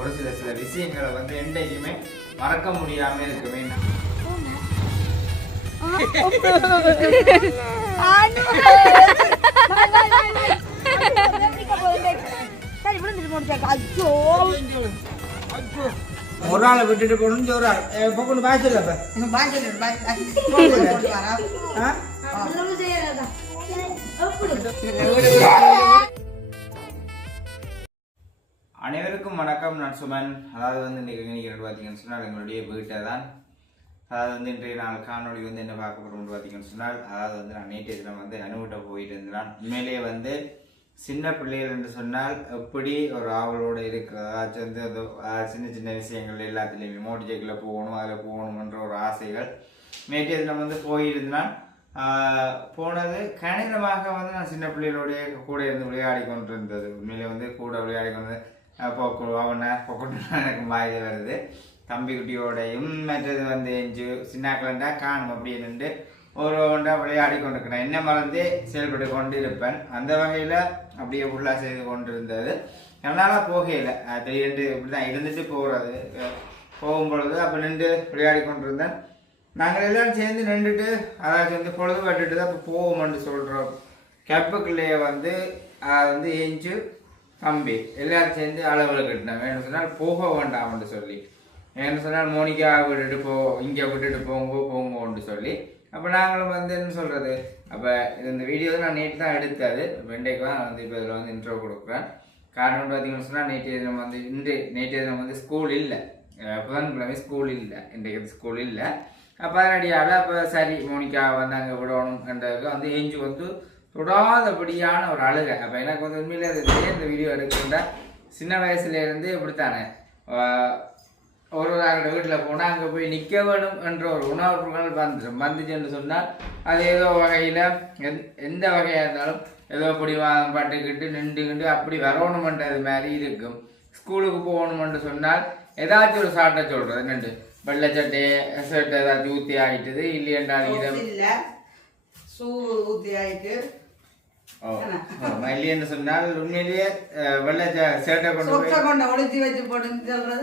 ஒரு சில விஷயங்களை வந்து என்றைக்குமே மறக்க முடியாம இருக்குமே. ஒரு ஆளை விட்டுட்டு போகணும்னு ஒரு ஆள் பொண்ணு பாய்ச்சல அனைவருக்கும் வணக்கம். நான் சுமன். அதாவது வந்து இன்னைக்கு பார்த்தீங்கன்னு சொன்னால் எங்களுடைய வீட்டை தான். அதாவது வந்து இன்றைய நாள் காணொலி வந்து என்ன பார்க்க போகிறோம்னு பார்த்தீங்கன்னு சொன்னால், அதாவது வந்து நான் நேற்றைய தினம் வந்து அனுவிட்ட போயிட்டு இருந்தேன். உண்மையிலேயே வந்து சின்ன பிள்ளைகள் என்று சொன்னால் எப்படி ஒரு ஆவலோடு இருக்கிறதாச்சும் வந்து அந்த சின்ன சின்ன விஷயங்கள் எல்லாத்துலேயுமே மோட்டர் சைக்கிளில் போகணும், அதில் போகணுன்ற ஒரு ஆசைகள். நேற்றைய தினம் வந்து போயிருந்தான். போனது கணிதமாக வந்து நான் சின்ன பிள்ளைகளுடைய கூட இருந்து விளையாடி கொண்டு இருந்தது. உண்மையிலே வந்து கூட விளையாடி கொண்டு பொக்கொண்டு எனக்கு வாயில் வருது. தம்பி குட்டியோடையும் மற்றது வந்து எஞ்சு சின்னாக்களண்டா காணும் அப்படின்னு ஒரு ஒன்றா விளையாடி கொண்டிருக்கிறேன். என்ன மறந்தே செயல்பட்டு கொண்டு இருப்பேன். அந்த வகையில் அப்படியே ஃபுல்லாக செய்து கொண்டு இருந்தது. என்னால் போகையில் திடீரென்று இப்படி தான் இருந்துட்டு போகிறது. போகும்பொழுது அப்போ நின்று விளையாடி கொண்டு இருந்தேன். நாங்கள் எல்லோரும் சேர்ந்து நின்றுட்டு அதாவது வந்து பொழுது பட்டுட்டு தான் இப்போ போவோம்னு சொல்கிறோம். கேப்புக்குள்ளேயே வந்து வந்து எஞ்சு தம்பி எல்லோரும் சேர்ந்து அளவில் கட்டினேன். வேணும் சொன்னால் போக வேண்டாம்னு சொல்லி, என்ன சொன்னால் மோனிகா விட்டுட்டு இங்கே விட்டுட்டு போங்கன்னு சொல்லி, அப்போ நாங்களும் வந்து என்ன சொல்கிறது, அப்போ இந்த வீடியோ நான் நேற்று தான் எடுத்தது. வெண்டைக்கு தான் வந்து இப்போ இதில் வந்து இன்ட்ரோ கொடுக்குறேன். காரணம் பார்த்தீங்கன்னு சொன்னால் நேற்றைய தினம் வந்து ஸ்கூல் இல்லை, புதன்கிழமை ஸ்கூல் இல்லை, இன்றைக்கு ஸ்கூல் இல்லை. அப்போ அதனடியால் அப்போ சரி மோனிகா வந்து அங்கே விடணும்ன்றதுக்கு வந்து ஏஞ்சு வந்து தொடாதபடியான ஒரு அழுகை. அப்போ எனக்கு வந்து உண்மையிலே அது இந்த வீடியோ எடுக்கின்ற சின்ன வயசுலேருந்து இப்படித்தானே ஒரு ஆளோட வீட்டில் போனால் அங்கே போய் நிற்க வேணும் என்ற ஒரு உணர்வுகள் வந்துச்சுன்னு சொன்னால் அது ஏதோ வகையில் எந்த வகையாக இருந்தாலும் ஏதோ பிடிவாதம் பட்டுக்கிட்டு நின்றுக்கிட்டு அப்படி வரணுமென்றது மாதிரி இருக்கும். ஸ்கூலுக்கு போகணுமென்று சொன்னால் ஏதாச்சும் ஒரு சாட்டை சொல்கிறது நின்று வெள்ளை சட்டை ஷர்ட் ஏதாச்சும் ஊற்றி ஆகிட்டுது இல்லையென்றால் இதை ஷூ ஊற்றி ஆகிட்டு இல்லைன்னு சொன்னால் உண்மையிலேயே வெள்ளை ஷர்ட்டை கொண்டு ஒழிச்சு வச்சு போட்டுன்னு சொல்றது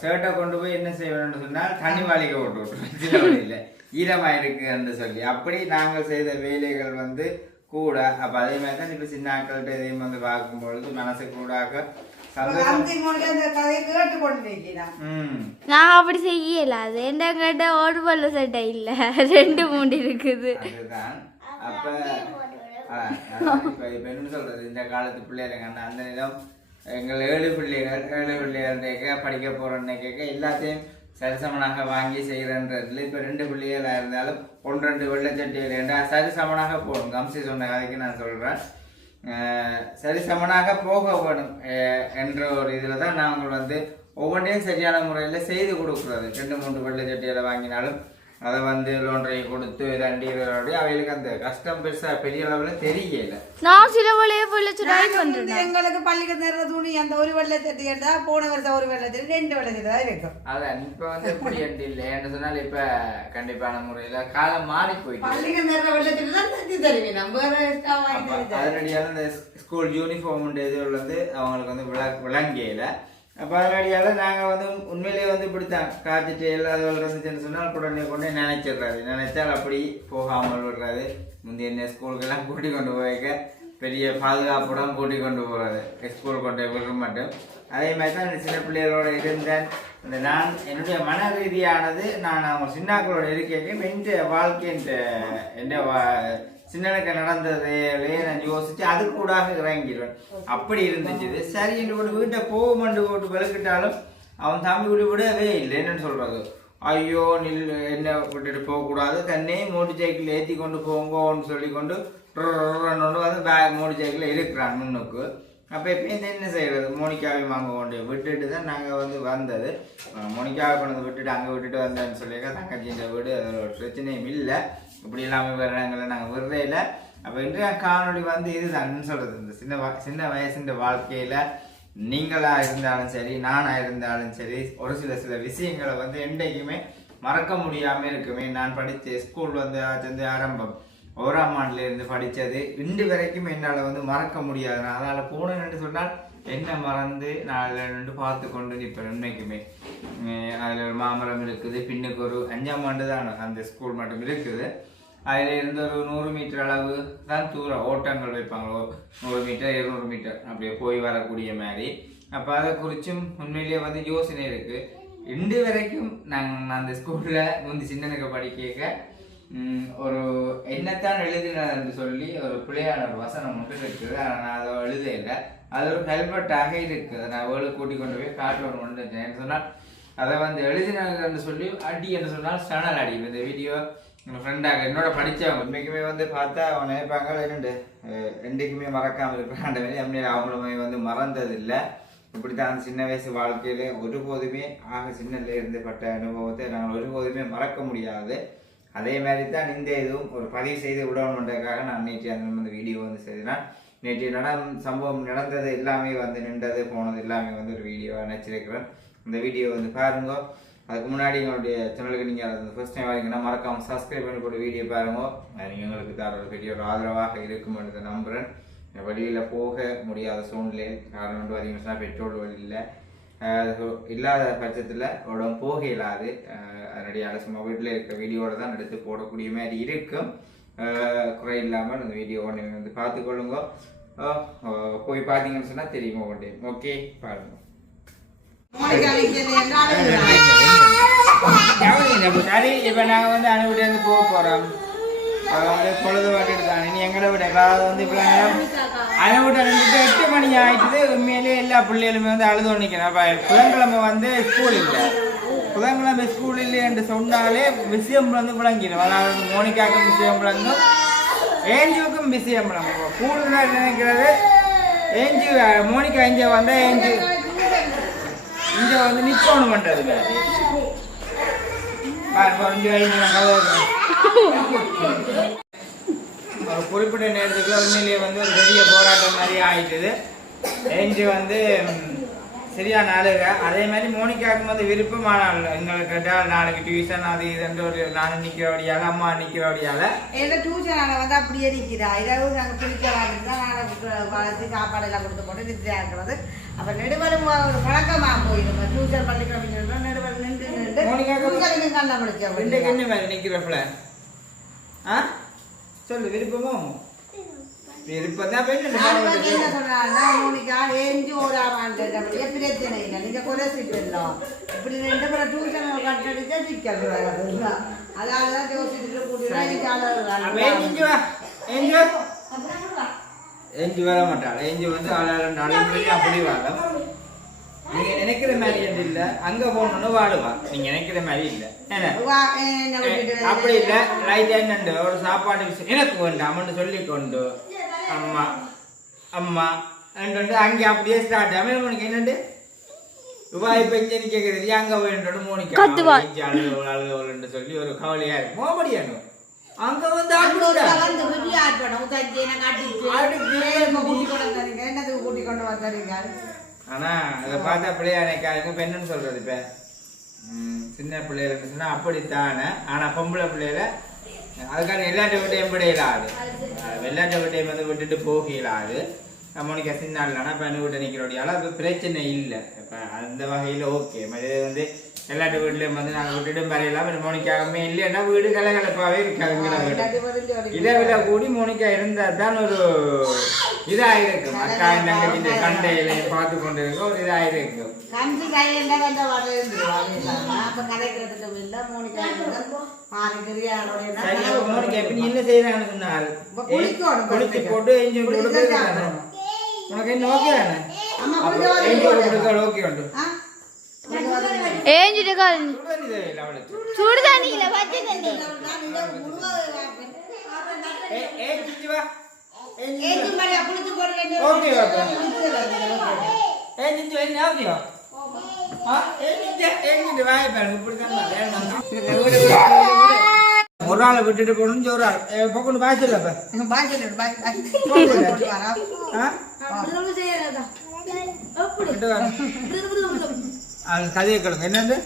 ஷர்ட்டை கொண்டு போய் என்ன செய்வேன்னு சொன்னால் தண்ணி வாளிக்க போட்டு விட்டுருவோம். இல்லை ஈரமாக இருக்குன்னு சொல்லி அப்படி நாங்கள் செய்த வேலைகள் வந்து கூட. அப்போ அதே மாதிரி தான் இப்போ சின்ன ஆட்கள்கிட்ட இதையும் வந்து பார்க்கும்பொழுது மனசு கூடாக நான் அப்படி செய்யல. அது என்ன கேட்ட ஒரு பல்ல சட்டை இல்ல, 2-3 இருக்குது. அதுதான் அப்ப இப்ப என்ன சொல்றது, இந்த காலத்து பிள்ளைங்க அந்த நேரம் எங்கள் 7 பிள்ளைகள் படிக்க போறோன்னு கேட்க எல்லாத்தையும் சரிசமனாக வாங்கி செய்யறன்றதுல இப்ப 2 பிள்ளைகளா இருந்தாலும் 1-2 வெள்ளச்சட்டியில் சரிசமனாக போகணும். கம்சி சொன்ன கதைக்கு நான் சொல்றேன், சரிசமனாக போக வேணும் என்ற ஒரு இதில் தான் நாங்கள் வந்து ஒவ்வொன்றையும் சரியான முறையில் செய்து கொடுக்குறது. 2-3 வெள்ளை சட்டியில் வாங்கினாலும் அதை வந்து லோன்றையை கொடுத்து தண்டிகளோட அவைகளுக்கு அந்த கஷ்டம் பெரிய அளவில் தெரியல. நான் சில வழியே எங்களுக்கு பள்ளிக்கு நேர துணி அந்த ஒரு வெள்ளை சட்டி எடுத்தா போன வருஷம் ஒரு வெள்ளை சட்டி 2 வெள்ளை சட்டி தான் இருக்கும். அதான் இப்போ வந்து எப்படி இல்லை என்று சொன்னால் இப்போ கண்டிப்பான முறையில் காலம் மாறி போயிட்டு பள்ளிக்கு நேர வெள்ளை சட்டி தான் தட்டி தருவேன். நம்ம அதனடியால் இந்த ஸ்கூல் யூனிஃபார்ம் இது உள்ளது அவங்களுக்கு வந்து விளங்கியில. அப்போ அதனடியால் நாங்கள் வந்து உண்மையிலேயே வந்து இப்படித்தான் காய்ச்சிட்டு எல்லா இருந்துச்சுன்னு சொன்னால் உடனே கொண்டே நினைச்சால் அப்படி போகாமல் விடுறாரு. முந்தைய ஸ்கூலுக்கெல்லாம் கூட்டி கொண்டு போய்க்க பெரிய பாதுகாப்புடன் கூட்டி கொண்டு போகிறது, ஸ்கூல் கொண்டு போய் விட மாட்டோம். அதே மாதிரி தான் இந்த சின்ன பிள்ளைகளோட இருந்தேன். இந்த நான் என்னுடைய மன ரீதியானது நான் அவங்க சின்னாக்களோட இருக்கையும் எந்த வாழ்க்கைன்ற என்ன சின்னனுக்கு நடந்ததையே நான் யோசிச்சு அது கூடாக இறங்கிடுவேன். அப்படி இருந்துச்சு. சரி என்று ஒரு வீட்டை போகுமண்டு போட்டு விளக்கிட்டாலும் அவன் தம்பி விடவே இல்லை. என்னன்னு சொல்றது, ஐயோ என்ன விட்டுட்டு போகக்கூடாது, தன்னையே மோட்டர் சைக்கிள் ஏற்றி கொண்டு போங்கன்னு சொல்லி கொண்டு வந்து மோட்டர் சைக்கிள் இருக்கிறான் முன்னுக்கு. அப்போ எப்பயும் என்ன செய்யறது, மோனிகாவை வாங்க கொண்டு விட்டுட்டு தான் நாங்கள் வந்து வந்தது. மோனிகாவை கொண்டு விட்டுட்டு அங்கே விட்டுட்டு வந்தேன்னு சொல்லியிருக்கா. தங்கச்சின்ற வீடு அதில் ஒரு பிரச்சனையும் இல்லை. இப்படி இல்லாமல் வேறு இடங்களை நாங்கள் விடுறே இல்லை. அப்போ இன்றைய காணொலி வந்து இதுதான் சொல்கிறது, இந்த சின்ன வயசுன்ற வாழ்க்கையில் நீங்களாக இருந்தாலும் சரி நானாக இருந்தாலும் சரி ஒரு சில விஷயங்களை வந்து என்றைக்குமே மறக்க முடியாமல் இருக்குமே. நான் படித்த ஸ்கூல் வந்து ஆரம்பம் 1ஆம் ஆண்டுலேருந்து படித்தது இன்று வரைக்கும் என்னால் வந்து மறக்க முடியாது. நான் அதனால் போனேன்னு சொன்னால் என்ன மறந்து நான் அதில் நின்று பார்த்து கொண்டு நிற்பேன் உண்மைக்குமே. அதில் ஒரு மாமரம் இருக்குது, பின்னுக்கு ஒரு 5ஆம் ஆண்டு தான் அந்த ஸ்கூல் மட்டும் இருக்குது. அதில் இருந்து ஒரு 100 மீட்டர் அளவு தான் தூரம் ஓட்டங்கள் வைப்பாங்களோ, 100 மீட்டர் 200 மீட்டர் அப்படியே போய் வரக்கூடிய மாதிரி. அப்போ அதை குறித்தும் உண்மையிலேயே வந்து யோசனை இருக்குது. இன்று வரைக்கும் நாங்கள் அந்த ஸ்கூலில் முந்தி சின்னனுக்கு படிக்க ஒரு என்னத்தான் எழுதினு சொல்லி ஒரு பிள்ளையான ஒரு வசனம் மட்டும் இருக்குது. ஆனால் நான் அதை எழுத இல்லை. அது ஒரு ஹெல்மெட்டாக இருக்குது. நான் அவளை கூட்டிக் கொண்டு போய் காட்டணும் வந்துட்டேன் சொன்னால் அதை வந்து எழுதினு சொல்லி அடி என்று சொன்னால் சணல் அடி. இந்த வீடியோ எங்கள் ஃப்ரெண்டாக என்னோட படித்தவங்க உண்மைக்குமே வந்து பார்த்தா அவங்க நினைப்பாங்க ரெண்டுக்குமே மறக்காமல் இருக்கிறாண்ட மாதிரி அப்படியே அவங்களுமே வந்து மறந்ததில்லை. இப்படித்தான் அந்த சின்ன வயசு வாழ்க்கையில் ஒருபோதுமே சின்னதில் இருந்து பட்ட அனுபவத்தை நாங்கள் ஒருபோதுமே மறக்க முடியாது. அதே மாதிரி தான் இந்த இதுவும் ஒரு பதிவு செய்து விடணுன்றதுக்காக நான் நேற்று அந்த வீடியோ வந்து செய்தேன். நேற்று சம்பவம் நடந்தது எல்லாமே வந்து நின்றது போனது எல்லாமே வந்து ஒரு வீடியோவாக நினச்சிருக்கிறேன். இந்த வீடியோ வந்து பாருங்க. அதுக்கு முன்னாடி எங்களுடைய சேனலுக்கு நீங்கள் அது ஃபர்ஸ்ட் டைம் வரீங்கன்னா மறக்காமல் சப்ஸ்கிரைப் பண்ணி போட்டு வீடியோ பாருங்க. நீங்கள் எங்களுக்கு தர ஒரு பெரிய ஒரு ஆதரவாக இருக்கும் என்று நம்புகிறேன். வழியில் போக முடியாத சூழ்நிலை காரணம் வந்து அதிகமாக பெட்ரோல் வழி இல்லை இல்லாத பட்சத்தில் உடம்பு போக இல்லாது. அதனுடைய சும்மா வீட்டில் இருக்க வீடியோட தான் எடுத்து போடக்கூடிய மாதிரி இருக்கும். குறை இல்லாமல் அந்த வீடியோவை நீங்கள் வந்து பார்த்துக்கொள்ளுங்க. போய் பார்த்தீங்கன்னு சொன்னால் தெரியுமா ஒன்றே. ஓகே பாருங்க. சரி, இப்போ நாங்கள் வந்து அனுப்பிட்டு போக போகிறோம். அதை வந்து பொழுது வாட்டிட்டு தான் இனி எங்களை விட அதாவது வந்து இப்போ அனுப்பிட்டு 8 மணி ஆகிட்டுது. உண்மையிலேயே எல்லா பிள்ளைகளுமே வந்து அழுது நிற்கிறேன். அப்போ புதன்கிழமை வந்து ஸ்கூல் இல்லை. புதன்கிழமை ஸ்கூல் இல்லை என்று சொன்னாலே விஷயம் வந்து விளங்கிடும். அதாவது மோனிகாவுக்கும் விஷயம் விளங்கும், ஏஞ்சுக்கும் விஷயம் விளங்கும். கூடுதலாக நினைக்கிறது ஏஞ்சு மோனிகா இங்கே வந்தால் ஏஞ்சு இங்கே வந்து நிற்கணும் பண்ணுறது மாதிரி. ஒரு குறிப்பிட்ட நேரத்துக்கு உண்மையிலேயே வந்து ஒரு பெரிய போராட்டம் மாதிரி ஆயிட்டுது. ஏஞ்சு வந்து சரியான அழுக. அதே மாதிரி மோனிகாவுக்கு வந்து விருப்பமான எங்களுக்கு கேட்டால் நாளைக்கு டியூஷன் அது இதுன்ற ஒரு நானும் நிற்கிறபடியால் அம்மா நிற்கிறபடியால் எங்கள் டியூஷன் வந்து அப்படியே நிற்கிறா. இரவு நாங்கள் குளிக்க தான் நாங்கள் வளர்த்து சாப்பாடு எல்லாம் கொடுத்து போட்டு நிறுத்தியா இருக்கிறது. அப்போ நெடுவலும் ஒரு பழக்கமாக போயிடும். டியூஷன் பள்ளிக்கூடம் நெடுவல் நின்று நின்று நல்லா முடிச்சோம். என்ன மாதிரி நிற்கிறப்பல சொல்லு விருப்பமோ விருப்பம் தான். என்ன சொல்றாங்கன்னா மோனிகா ஏஞ்சி ஓடாமான் பிரச்சனை இல்லை, நீங்க கொலை செய்யலாம் இப்படி 2 பேரை டியூஷன் கட்டடிச்சா சிக்கல். அதனாலதான் ஜோசிட்டு ஏஞ்சி வர மாட்டாள். ஏஞ்சி வந்து அப்படி வாழும். நீங்க நினைக்கிற மாதிரி இல்லை, அங்க போகணும்னு வாழுவா. நீங்க நினைக்கிற மாதிரி இல்லை, அப்படி இல்லை. ரைட் என்னண்டு ஒரு சாப்பாடு விஷயம் எனக்கு வேண்டாம்னு சொல்லி கொண்டு அம்மா அம்மா என்று அங்கே அப்படியே ஸ்டார்ட் ஆகும். உனக்கு என்னண்டு இப்ப இங்கே கேட்கறது அங்க போயிட்டு மோனிக்கா அழுகவள்னு சொல்லி ஒரு கவலையா இருக்கு. போக முடியாது. அங்க வந்து கூட்டி கொண்டு வந்தீங்க. ஆனா அதை பார்த்தா பிள்ளையா நினைக்காதுங்க. இப்ப என்னன்னு சொல்றது, இப்ப சின்ன பிள்ளைகள் சொன்னா அப்படித்தானே. ஆனா பொம்பளை பிள்ளைல அதுக்கான எல்லாட்ட விட்டையும் விடையிலாது, வெள்ளாட்ட விட்டையும் வந்து விட்டுட்டு போகலாது. மோனிகா சின்னாள்னா இப்போ என்ன விட்டு நிற்கிறோடையால அது பிரச்சனை இல்லை. இப்போ அந்த வகையில் ஓகே. இது வந்து எல்லாட்ட வீட்லையும் வந்து நாங்கள் விட்டுட்டும் வரையலாம். மோனிக்காவுமே இல்லைன்னா வீடு கலகலப்பாகவே இருக்காதுங்கிற வீடு. இதை விட கூடி மோனிகா இருந்தால் தான் ஒரு இதாக இருக்கும். அக்கா தங்கச்சி கண்டையில பார்த்து கொண்டு இருக்க ஒரு இதாக இருக்கும். மோனிகா இப்ப நீ என்ன செய்யறாங்கன்னு சொன்னால் குளிச்சு போட்டு எஞ்சின் கொடுக்க உனக்கு என்ன ஓகே தானே? ஓகே உண்டு. ஒரு ஆளை விட்டுட்டு போகணும்னு ஒரு ஆள் பொண்ணு பாய்ச்சல் கதையை கேளுங்க. என்னது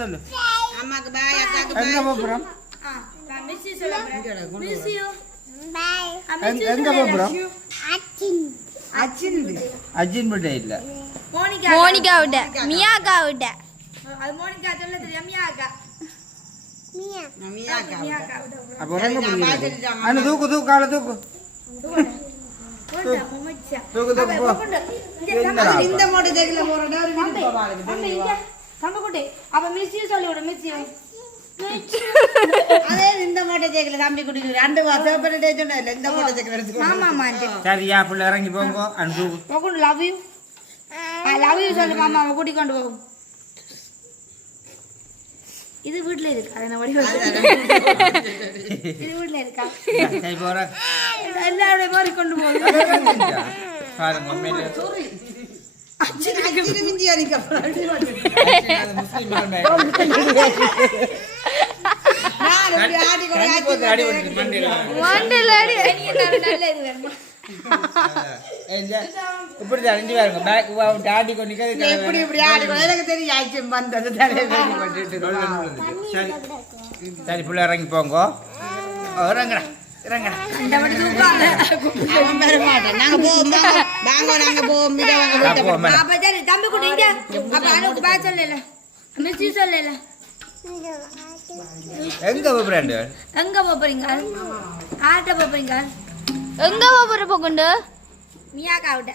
சொல்லு. எங்க போறோம் அஜின் பட்டே இல்ல மோனிகா விட்ட மியாக்கா விட்ட அப்ப அண்ணா தூக்கு தூக்கு கால தூக்கு தூக்கு தூக்கு போ இந்த மோட்டை தேக்கல போறடா தம்பக்குட்டி அப்ப மிஸ்ஸியும் சொல்லி விடு மிஸ்ஸியும் அதே இந்த மோட்டை தேக்கல தம்பி குடி ரெண்டு வாரம் பண்ணே சொன்னா இல்ல இந்த மோட்டை தேக்கல எடுத்து ஆமா ஆமா ஆண்டி சரியா புள்ள இறங்கி போங்க அண்ணு தூக்கு போகுண்டு லவ் யூ சொல்லு மாமா கூட்டி கொண்டு போகும் இது வீட்ல இருக்கா என்ன வடி இது வீட்ல இருக்கா சரி போற எல்லாரோட மாதிரி கொண்டு போகுது பாருங்க உண்மையிலே அச்சினு மிஞ்சி அடிக்க முஸ்லிம் மண்டே அடி ஓடி மண்டேல மண்டல அடி நீ நல்ல இது வேணுமா இப்படி அஞ்சு பாருங்க பேக் டாடி கொண்டு எப்படி இப்படி ஆடி எனக்கு தெரியும் ஆச்சும் வந்தது சரி சரி புள்ள இறங்கி போங்க இறங்குறா இறங்குறா இந்த மடி தூக்காத அவன் பெற மாட்டான் நாங்க போவோம் நாங்க போவோம் அப்ப சரி தம்பி குடிங்க அப்ப அனுக்கு பாய் சொல்லல மிஸ்ஸி சொல்லல எங்க போறீங்க எங்க போறீங்க ஆட்ட போறீங்க எங்க போகுண்டு மியாக்கா விட்ட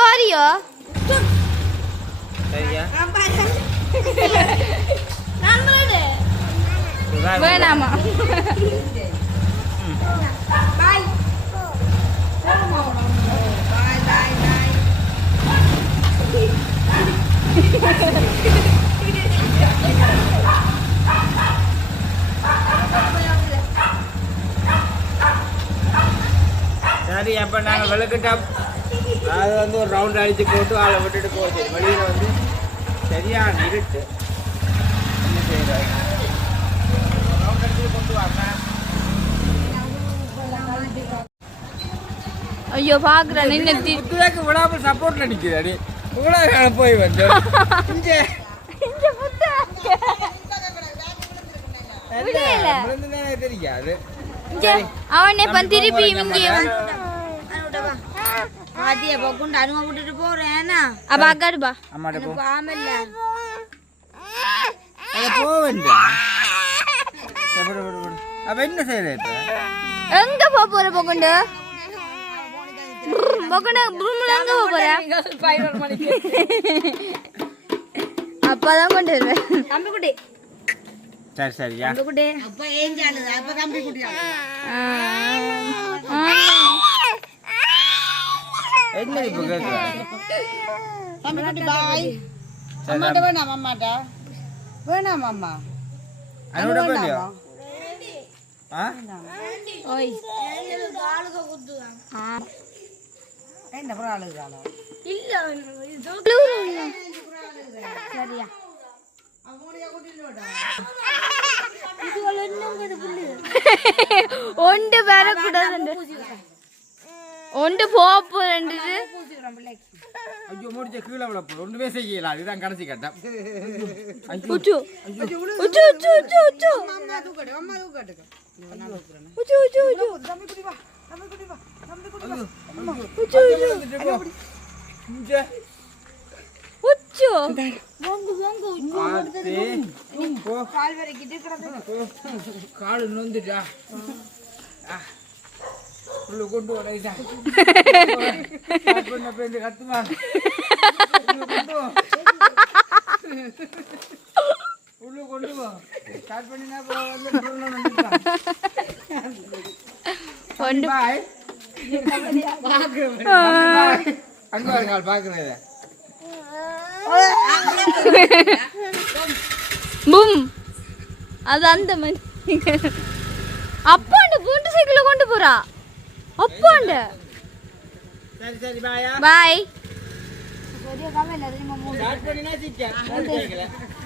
வாரியோ சரியா வேணாமா பாய் சரி அப்ப நாங்க விளக்கிட்டோம் அது வந்து ஒரு ரவுண்ட் அடிச்சு போட்டு ஆளை விட்டுட்டு போச்சு வெளியில வந்து சரியான இருட்டு என்ன செய்யறாரு ரவுண்ட் அடிச்சு கொண்டு வாங்க ஐயோ பாக்குறேன் நின்று புத்துவாக்கு விடாமல் சப்போர்ட்ல நிக்குது அடி உங்களாக போய் வந்து தெரியாது அவனே திருப்பி இங்கே பாத்தியா போக்குண்டு அனுவ விட்டுட்டு போறேன் அப்ப அக்காடுப்பா அம்மாட்ட போ ஆமல்ல போவேண்டா அப்ப என்ன செய்யற இப்ப எங்க போற போக்குண்டு போக்குண்டு எங்க போற அப்பதான் கொண்டு வருவேன் தம்பி குட்டி சரி சரியா தம்பி குட்டி அப்ப ஏன் ஜாலுது அப்ப தம்பி குட்டியா என்ன இப்ப கேக்குற தம்பி குட்டி பாய் அம்மாட்ட வேணாம் அம்மாட்ட வேணாம் அம்மா அனோட போலியா ஆ ஓய் என்ன புறம் அழுகுறாளோ இல்ல சரியா ஒன்று வரக்கூடாது ஒன்று போறது ஐயோ முடிஞ்ச கீழே விழ போற ஒண்ணுமே செய்யல அதுதான் கடைசி கட்டம் உச்சு உச்சு உச்சு உச்சு உச்சு அம்மா தூக்கட்டு நான் தூக்குறேன் உச்சு உச்சு உச்சு தம்பி குட்டி வா தம்பி குட்டி வா உச்சு உச்சு வாங்கு வாங்கு போ கால் வரைக்கிட்டு கிடக்கு கால் நொந்துட்டா உள்ள கொண்டு வரேன் பண்ண பேருந்து கத்துமா உள்ள கொண்டு போ ஸ்டார்ட் பண்ணினா வந்து பாய் அங்க ஒரு கால் பாக்குறேன் பூம் அது அந்த மாதிரி அப்பாண்ட பூண்டு சைக்கிள் கொண்டு போறா அப்பாண்ட சரி சரி பாயா பாய் ஸ்டார்ட் பண்ணினா சிக்க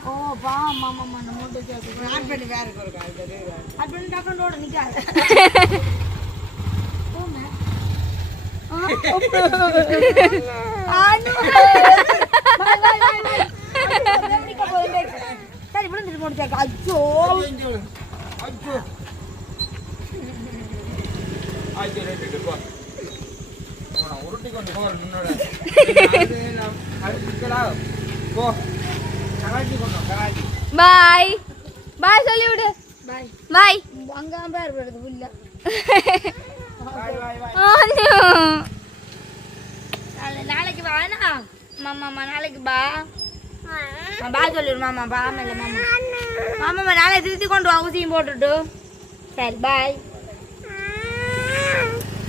ஓ பா மாமா மாமா மோட்டோ சைக்கிள் ஆட் பண்ணி வேற ஒரு கால் அப்படி டக்கண்டோட நிக்காத சரி மாதிரி விழுந்துட்டு முடிச்சாக்கா அச்சோ அச்சோ ஆயிட்டு ரைட்டு போ உருட்டி கொண்டு போ முன்னோட போ கராச்சி கொண்டு கராச்சி பாய் பாய் சொல்லி விடு பாய் பாய் அங்க பேர் வருது புல்ல பாய் பாய் பாய் நாளைக்கு வானா மாமா நாளைக்கு பா பாய் சொல்லிடு மாமா பா மேல மாமா மாமா நாளை திருத்தி கொண்டு வா ஊசியும் போட்டுட்டு சரி பாய்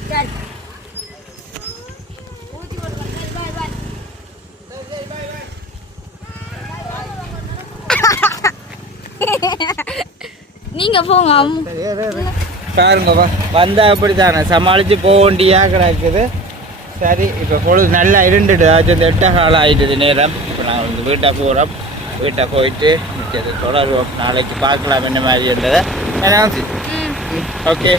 சரி ஊசி போட்டு சரி பாய் பாய் நீங்க போங்க பாருங்கப்பா வந்தா அப்படித்தானே சமாளித்து போக வேண்டியா கிடக்குது சரி இப்போ பொழுது நல்லா இருண்டுட்டு ஆச்சு இந்த 8 காலம் ஆகிட்டுது நேரம் இப்போ நாங்கள் வந்து வீட்டை போகிறோம் வீட்டை போயிட்டு மிச்சத்தை தொடருவோம் நாளைக்கு பார்க்கலாம் என்ன மாதிரி இருந்ததை ஓகே